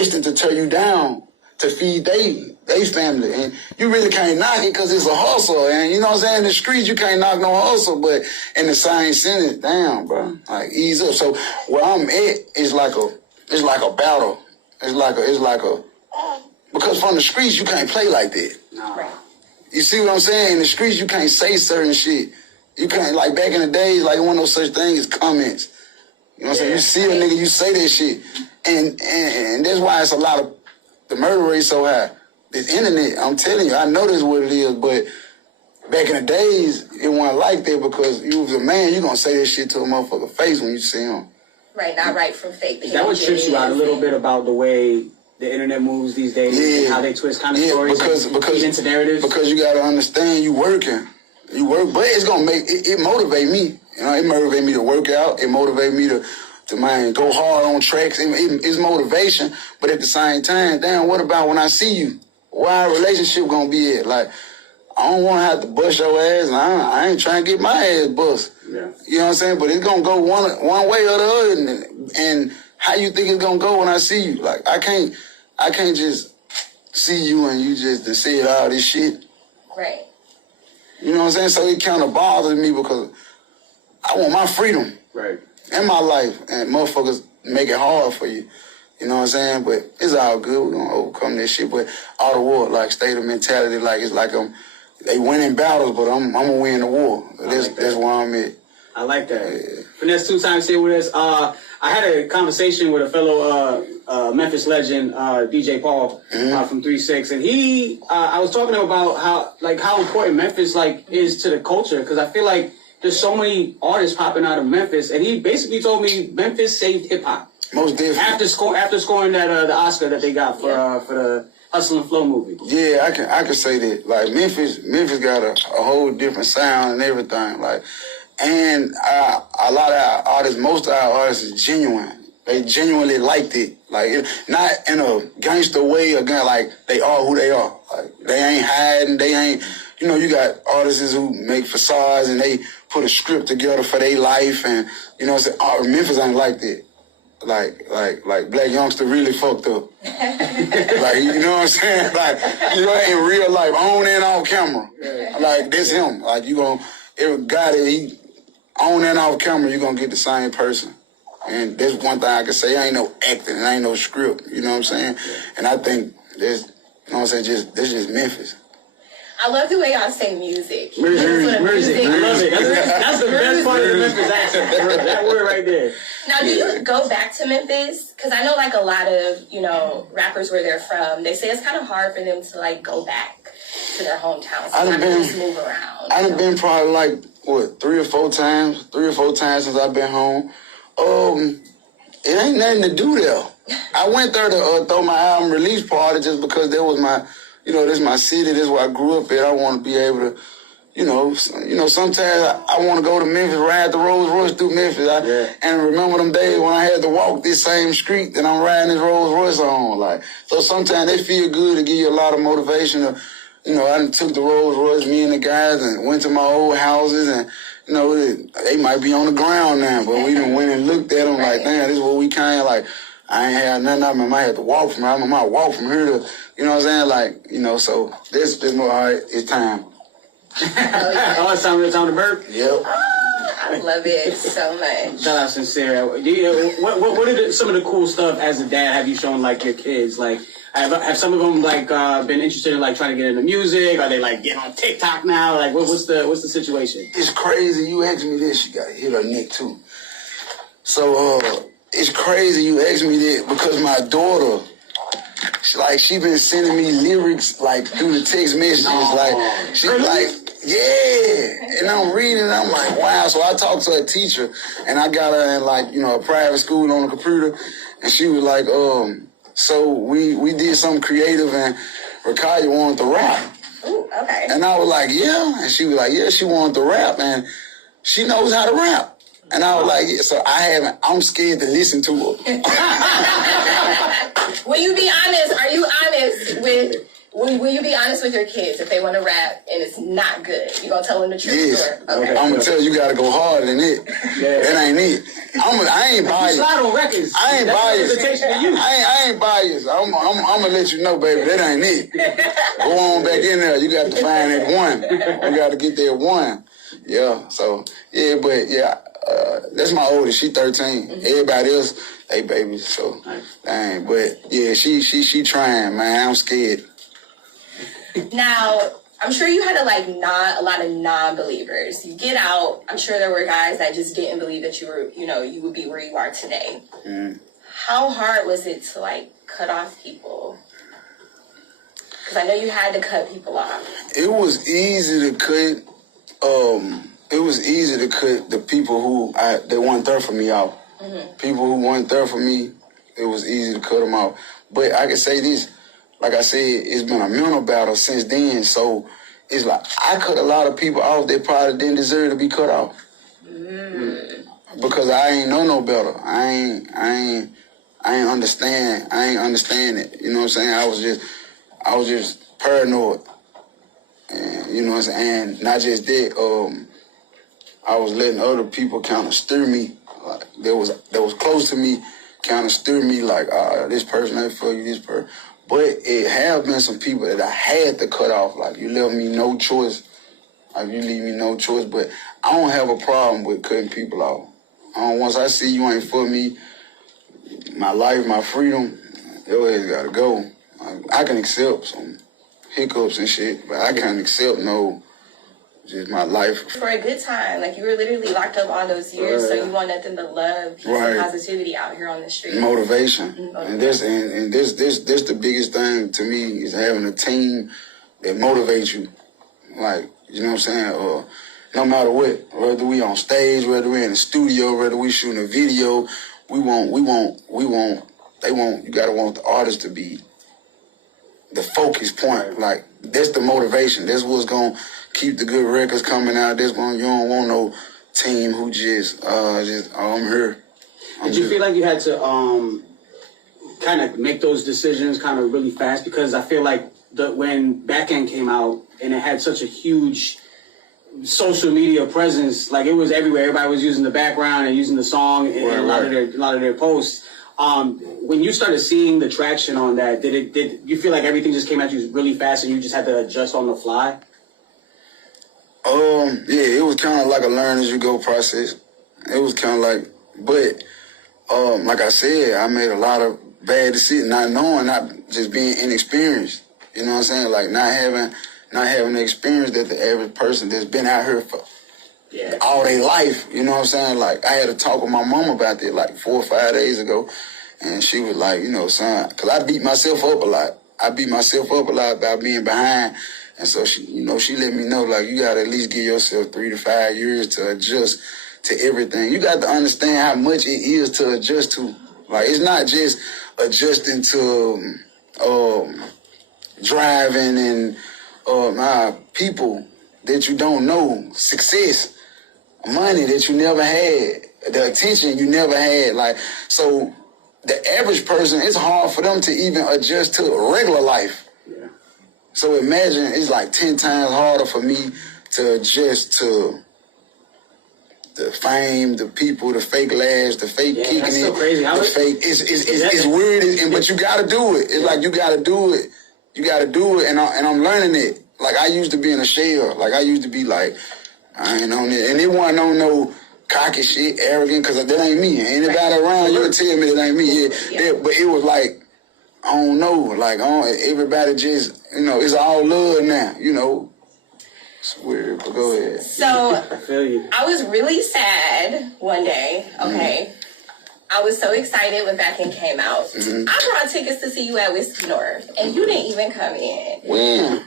destined to tear you down to feed they family. And you really can't knock it because it's a hustle. And you know what I'm saying? In the streets, you can't knock no hustle. But in the same sentence, damn, bro. Like, ease up. So where I'm at is like a battle. It's like a, because from the streets, you can't play like that. Right. You see what I'm saying? In the streets, you can't say certain shit. You can't, like back in the days, like one of those such things as comments. You know what I'm saying? You see a nigga, you say that shit. And that's why it's a lot of, the murder rate so high. This internet, I'm telling you, I know this is what it is, but back in the days, it wasn't like that because you was a man, you gonna say that shit to a motherfucker face when you see him. Right, not right from fake. Is that what trips you out a little bit about the way the internet moves these days? Yeah. And how they twist kind of stories because into narratives? Because you gotta understand you working. You work, but it's gonna make, it motivate me. You know, it motivate me to work out. It motivate me to man, go hard on tracks. It's motivation, but at the same time, damn, what about when I see you? Why our relationship gonna be at? Like, I don't want to have to bust your ass, and I ain't trying to get my ass bust. Yeah. You know what I'm saying? But it's gonna go one way or the other, and how you think it's gonna go when I see you? Like, I can't just see you and you just say all this shit. Right. You know what I'm saying? So it kind of bothers me because I want my freedom. Right. In my life, and motherfuckers make it hard for you. You know what I'm saying? But it's all good. We're gonna overcome this shit. But all the war, like, state of mentality, like, it's like they winning battles, but I'm gonna win the war. That's where I'm at. I like that. Yeah. FINESSE2TYMES here with us. I had a conversation with a fellow Memphis legend, DJ Paul, from 3-6, and I was talking to him about how important Memphis is to the culture, because I feel like there's so many artists popping out of Memphis, and he basically told me Memphis saved hip hop. Most definitely. After scoring that the Oscar that they got for the Hustle and Flow movie. Yeah, I can say that. Like, Memphis got a whole different sound and everything. Like, and a lot of our artists, most of our artists is genuine. They genuinely liked it. Like, not in a gangster way, again, like, they are who they are. Like, they ain't hiding, they ain't, you know, you got artists who make facades and they put a script together for their life, and, you know what I'm saying? Memphis ain't like that. Like Black Youngster really fucked up. Like, you know what I'm saying? Like, you know, in real life, on and off camera. Like, that's him. Like, every guy that he on and off camera, you're gonna get the same person. And that's one thing I can say. Ain't no acting, and ain't no script. You know what I'm saying? And I think that's, you know what I'm saying, this is Memphis. I love the way y'all say music. Music. I love it. That's the best part of the Memphis accent. That word right there. Now, do you go back to Memphis? Because I know, like, a lot of, you know, rappers where they're from, they say it's kind of hard for them to, like, go back to their hometown. So I just move around. I've been probably, like, 3 or 4 times since I've been home. It ain't nothing to do there. I went there to throw my album release party just because that was my, you know, this is my city, this is where I grew up at. I want to be able to, you know, sometimes I want to go to Memphis, ride the Rolls Royce through Memphis. And remember them days when I had to walk this same street that I'm riding this Rolls Royce on. Like, so sometimes they feel good to give you a lot of motivation. You know, I took the Rolls Royce, me and the guys, and went to my old houses, and, you know, they might be on the ground now, but we done went and looked at them like, damn, this is what we came, like, I ain't had nothing of them. I had to walk from here. I might walk from here to, you know what I'm saying? Like, you know, so this more, all right, it's time. Oh, it's time to burp? Yep. I love it so much. Shout out Sincere. What are some of the cool stuff as a dad have you shown, like, your kids? Like, have some of them, like, been interested in, like, trying to get into music? Are they, like, getting on TikTok now? Like, what's the situation? It's crazy. You asked me this. You got to hit her neck, too. So, it's crazy you asked me that because my daughter, she been sending me lyrics, like, through the text messages. Like, she like, yeah. And I'm reading and I'm like, wow. So I talked to a teacher and I got her in, like, you know, a private school on the computer. And she was like, so we did something creative and Rakaya wanted to rap. Ooh, okay. And I was like, yeah. And she was like, yeah, she wanted to rap and she knows how to rap. And I was like, yeah, so I'm scared to listen to her. Will you be honest? Are you honest with, will will you be honest with your kids if they want to rap and it's not good? You gonna tell them the truth? Yes. Okay. I'm gonna tell you gotta go harder than it. Yeah. That ain't it. I ain't biased. You slide on records. I ain't That's biased. an invitation to you. I ain't biased. I'm gonna let you know, baby. That ain't it. Go on back in there. You got to find that one. You got to get that one. Yeah. So yeah, but yeah, that's my oldest. She 13. Everybody else, they babies. So dang. But yeah, she trying, man. I'm scared. Now, I'm sure you had a lot of non-believers. You get out. I'm sure there were guys that just didn't believe that you would be where you are today. How hard was it to cut off people? Because I know you had to cut people off. It was easy to cut. It was easy to cut the people who they weren't there for me off. People who weren't there for me, it was easy to cut them off. But I can say this. Like I said, it's been a mental battle since then. So it's like I cut a lot of people off that probably didn't deserve to be cut off. Because I ain't know no better. I ain't understand. I ain't understand it. You know what I'm saying? I was just paranoid. And you know what I'm saying? And not just that, I was letting other people kind of steer me. Like that was close to me, kind of steer me like, this person ain't for you, this person. But it have been some people that I had to cut off. Like, you left me no choice. Like, you leave me no choice. But I don't have a problem with cutting people off. Once I see you ain't for me, my life, my freedom, your ass gotta go. I can accept some hiccups and shit, but I can't accept just my life. For a good time, you were literally locked up all those years, so you want nothing but love, peace, and positivity out here on the street. Motivation. And this the biggest thing to me is having a team that motivates you. You know what I'm saying? No matter what, whether we on stage, whether we in the studio, whether we shooting a video, you gotta want the artist to be the focus point. That's the motivation. That's what's gonna keep the good records coming out. You don't want no team who I'm here. Did you feel like you had to kind of make those decisions kind of really fast? Because I feel like when Back End came out and it had such a huge social media presence, it was everywhere. Everybody was using the background and using the song in a lot of their posts. When you started seeing the traction on that, did you feel like everything just came at you really fast and you just had to adjust on the fly? Yeah, it was kind of like a learn as you go process. It was kind of but like I said, I made a lot of bad decisions, not knowing, not just being inexperienced. You know what I'm saying? Not having the experience that the average person that's been out here for all their life. You know what I'm saying? I had to talk with my mom about that 4 or 5 days ago, and she was like, son, because I beat myself up a lot. About being behind. And so she let me know, you got to at least give yourself 3 to 5 years to adjust to everything. You got to understand how much it is to adjust to. It's not just adjusting to driving and people that you don't know, success, money that you never had, the attention you never had. So the average person, it's hard for them to even adjust to a regular life. So imagine it's 10 times harder for me to adjust to the fame, the people, the fake laughs, the fake kicking that's it, so crazy. the fake. It's weird, but you got to do it. It's you got to do it. You got to do it, and I'm learning it. I used to be in a shell. I used to be I ain't on it, and it wasn't on no cocky shit, arrogant, because that ain't me. Anybody around you will tell me that ain't me. But it was I don't know, everybody just, it's all love now, It's weird, but go ahead. So, I feel you. I was really sad one day, okay? I was so excited when Back End came out. I brought tickets to see you at Whiskey North, and you didn't even come in. When?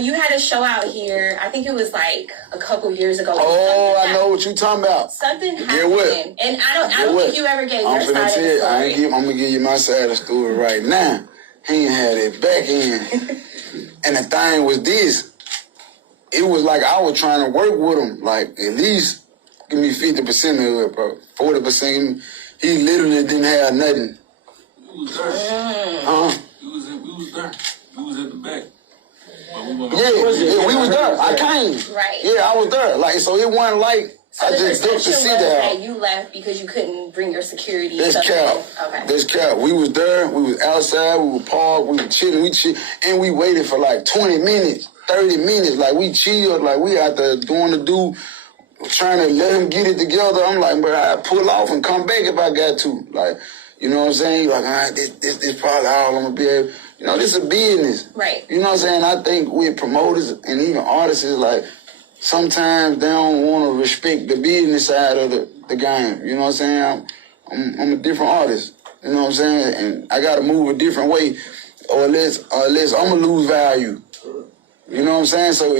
You had a show out here, I think it was a couple years ago. Oh, I know what you're talking about. Something happened. Get what? And I don't think you ever gave your side of the story. I'm going to give you my side of the story right now. He ain't had it Back End. And the thing was this. It was I was trying to work with him. At least give me 50% of it, bro. 40%. He literally didn't have nothing. We was there. We was there. We was at the back. there. I came. Right. Yeah, I was there. Like, so it wasn't like So I the just looked to perception see was that. you left because you couldn't bring your security. This cap. Okay. This cap. We was there. We was outside. We were parked. We were chilling. And we waited for like 20 minutes, 30 minutes. Like, we chilled. Like, we out there doing the do, trying to let him get it together. I'm like, bro, I pull off and come back if I got to. Like, you know what I'm saying? Like, this probably all I'm gonna be able. You know, this is a business. Right. You know what I'm saying? I think with promoters and even artists is like, sometimes they don't want to respect the business side of the game. You know what I'm saying? I'm a different artist. You know what I'm saying? And I got to move a different way, or else I'm going to lose value. You know what I'm saying? So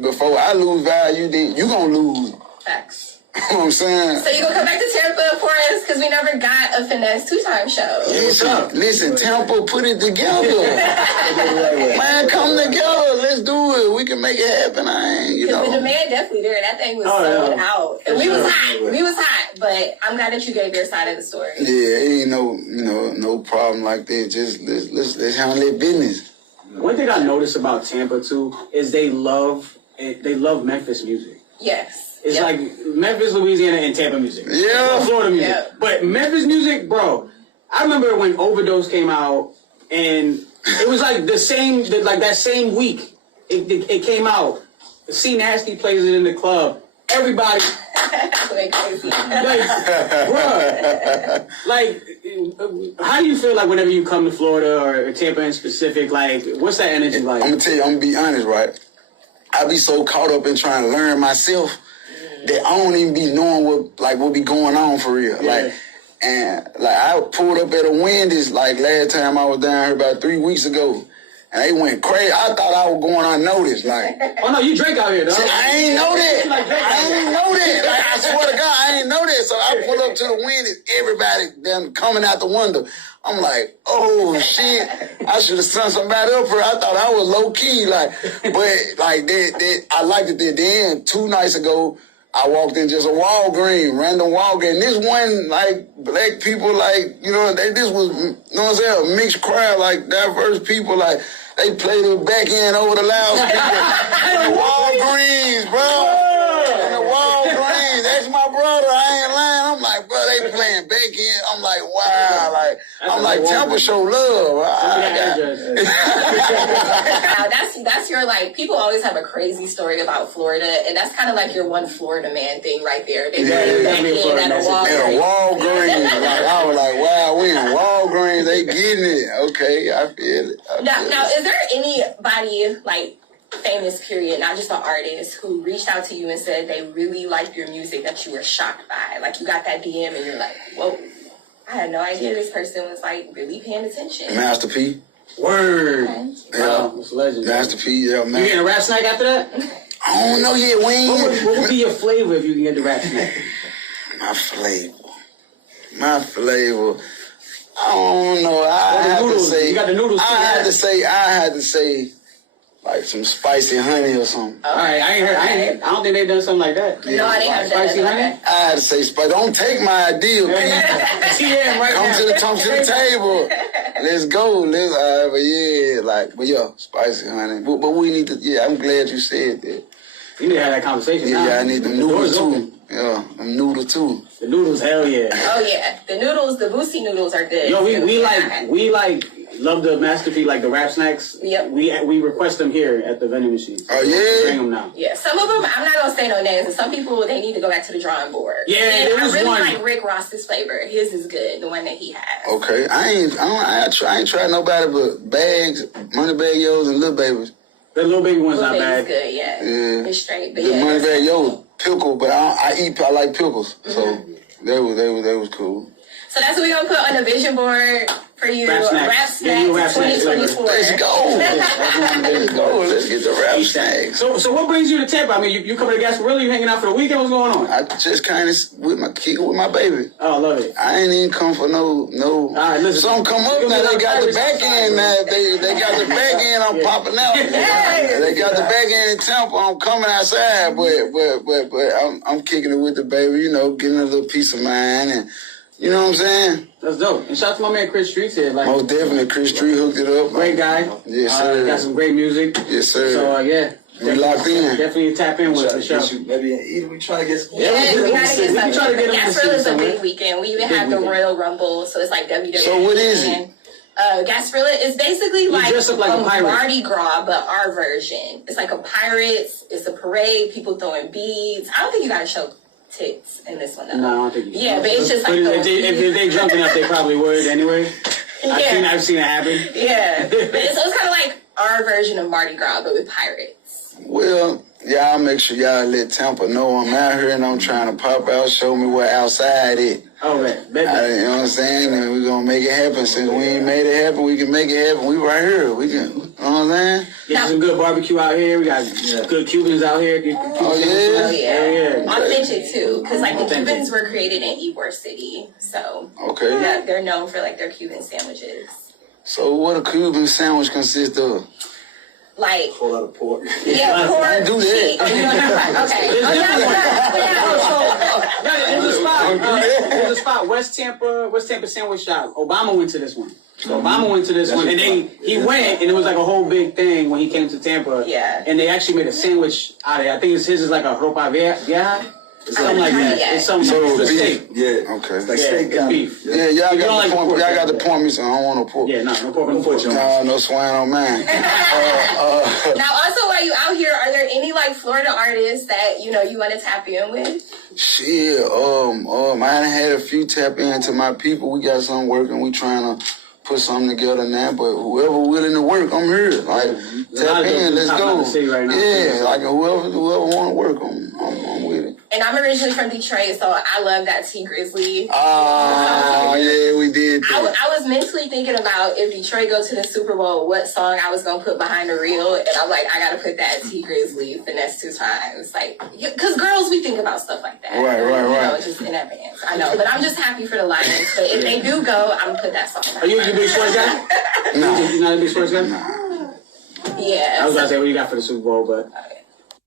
before I lose value, then you going to lose. Facts. You know what I'm saying? So you gonna come back to Tampa for us because we never got a Finesse 2-time show. Listen, Tampa, put it together. Man, come together. Let's do it. We can make it happen. The demand definitely there. That thing was sold out. And we was hot. We was hot. But I'm glad that you gave your side of the story. Yeah, it ain't no problem like that. Just let's handle that business. One thing I noticed about Tampa too is they love Memphis music. Yes. It's like Memphis, Louisiana, and Tampa music. Yeah. Florida music. Yeah. But Memphis music, bro, I remember when Overdose came out, and it was like that same week it came out. C Nasty plays it in the club. Everybody, like, bruh, like, how do you feel like whenever you come to Florida or Tampa in specific? Like, what's that energy like? I'm gonna tell you, I'm gonna be honest, right? I be so caught up in trying to learn myself that I don't even be knowing what be going on for real. Yeah. I pulled up at a Wendy's like last time I was down here about 3 weeks ago, and they went crazy. I thought I was going unnoticed. Like, oh no, you drink out here, though. I ain't know that. I ain't know that. Like, I swear to God, I ain't know that. So I pull up to the Wendy's, everybody then coming out the window. I'm like, oh shit! I should have sent somebody up here. I thought I was low key, but I liked it. Then 2 nights ago, I walked in just a random Walgreens. This one, like, black people, like, this was, a mixed crowd, like, diverse people, like, they played the back end over the loudspeaker. In the Walgreens, bro. In the Walgreens. That's my brother. I ain't lying. I'm like, bro, they playing back end. I'm like, wow. Like, I'm like, Tampa show love. Now, that's your, like, people always have a crazy story about Florida, and that's kind of like your one Florida man thing right there. They play back end at a Walgreens. In a Walgreens. Like, I was like, wow, we in Walgreens. They getting it. Okay, I feel it. Now, is there anybody, like, famous period, not just an artist, who reached out to you and said they really liked your music that you were shocked by? Like, you got that DM and you're like, whoa, I had no idea this person was, like, really paying attention. Master P. Word. Okay. Wow, it's legend. Master P, yeah, man. You getting a rap snack after that? I don't know yet, Wayne. What would be your flavor if you can get the rap snack? My flavor. I don't know. I have to say. You got the noodles. I had to say, like some spicy honey or something. All right, I don't think they've done something like that. No, I didn't have spicy honey. I had to say spicy. Don't take my idea, Pete. TM right now. Come to the table. Let's go. But yeah, spicy honey. But we need to. Yeah, I'm glad you said that. You need to have that conversation. Yeah, I need them noodles too. Open. Yeah, them noodles too. The noodles, hell yeah. Oh yeah, the noodles, the Boosie noodles are good. Yo, we love the masterpiece, like the rap snacks. Yep. We request them here at the vending machine. Oh yeah. Bring them now. Yeah, some of them I'm not gonna say no names, and some people they need to go back to the drawing board. Yeah, and there I is really one. like Rick Ross's flavor. His is good, the one that he has. Okay, I ain't tried nobody but bags, money bag yos, and little babies. The little baby one's Little not bad. good, yeah. It's straight, but The yeah. money bag yo pickle, but I like pickles, so they was cool. So that's what we're gonna put on the vision board for you. Rap snacks. Yeah, you rap snacks. 2024. Let's go. Let's get the rap snacks. So what brings you to Tampa? I mean, you coming to Gasparilla? You hanging out for the weekend? What's going on? I just kind of with my baby. Oh, I love it. I ain't even come for no. All right, listen. Some come up now. They got the back end now. They got the back end. I'm popping out. They got the back end in Tampa. I'm coming outside, but I'm kicking it with the baby. Getting a little peace of mind, and you know what I'm saying. That's dope. And shout out to my man Chris Streets here. Like, most definitely, Chris Street hooked it up. Great guy. Yes, sir. Got some great music. Yes, sir. So yeah, We locked in. Definitely tap in with it for sure. Maybe either we try to get some. Yeah, we gotta get We try to get them to Gasparilla is a somewhere. big weekend. We even have the Royal Rumble, so it's like WWE. So what is it? Gasparilla is basically like dress up like a pirate. Mardi Gras, but our version. It's like a pirates. It's a parade. People throwing beads. I don't think you gotta show tits in this one though. No, I don't think you Yeah, but it's just like if they drunk enough, they probably would anyway. yeah. I've seen it happen. Yeah, so it's kind of like our version of Mardi Gras, but with pirates. Well, y'all make sure y'all let Tampa know I'm out here and I'm trying to pop out, show me what outside is. Oh, man. You know what I'm saying? And we're going to make it happen. Since we ain't made it happen, we can make it happen. We right here. We can, you know what I'm saying? Get some good barbecue out here. We got good Cubans out here. Oh yeah. Yeah. Authentic too, because like the Cubans were created in Ybor City, so Okay. yeah, they're known for like their Cuban sandwiches. So what a Cuban sandwich consists of? Like, A whole lot of pork. yeah, pork, do that. cheese. Oh, you know, okay. There's a spot, West Tampa Sandwich Shop. Obama went to this one. So Obama went to this one, and then he went, and it was like a whole big thing when he came to Tampa. Yeah. And they actually made a sandwich out of it. I think his is like a ropa vieja. Something like that. Yeah. It's something So like beef. steak. Yeah. Okay. It's like Yeah, steak it's kind beef. Yeah, y'all You don't like got pork, y'all got right? to point me so I don't want to pork. Yeah, no pork on the pork. No swine on mine. Now, also, while you out here, are there any like Florida artists that you know you want to tap in with? Shit, I done had a few tap into my people. We got something working. We trying to put something together now. But whoever willing to work, I'm here. Like tap in, let's go. Right now. Yeah, like whoever want to work, I'm with it. And I'm originally from Detroit, so I love that T Grizzly. Yeah, we did that. I was mentally thinking about if Detroit go to the Super Bowl, what song I was gonna put behind the reel, and I'm like, I gotta put that T Grizzly finesse 2 times, like, because girls we think about stuff like that, Right. You know, just in advance. I know, but I'm just happy for the Lions. But if they do go, I'm gonna put that song. Are you a big sports guy? No. You're not a big sports guy? Yeah. I was about to say what you got for the Super Bowl, but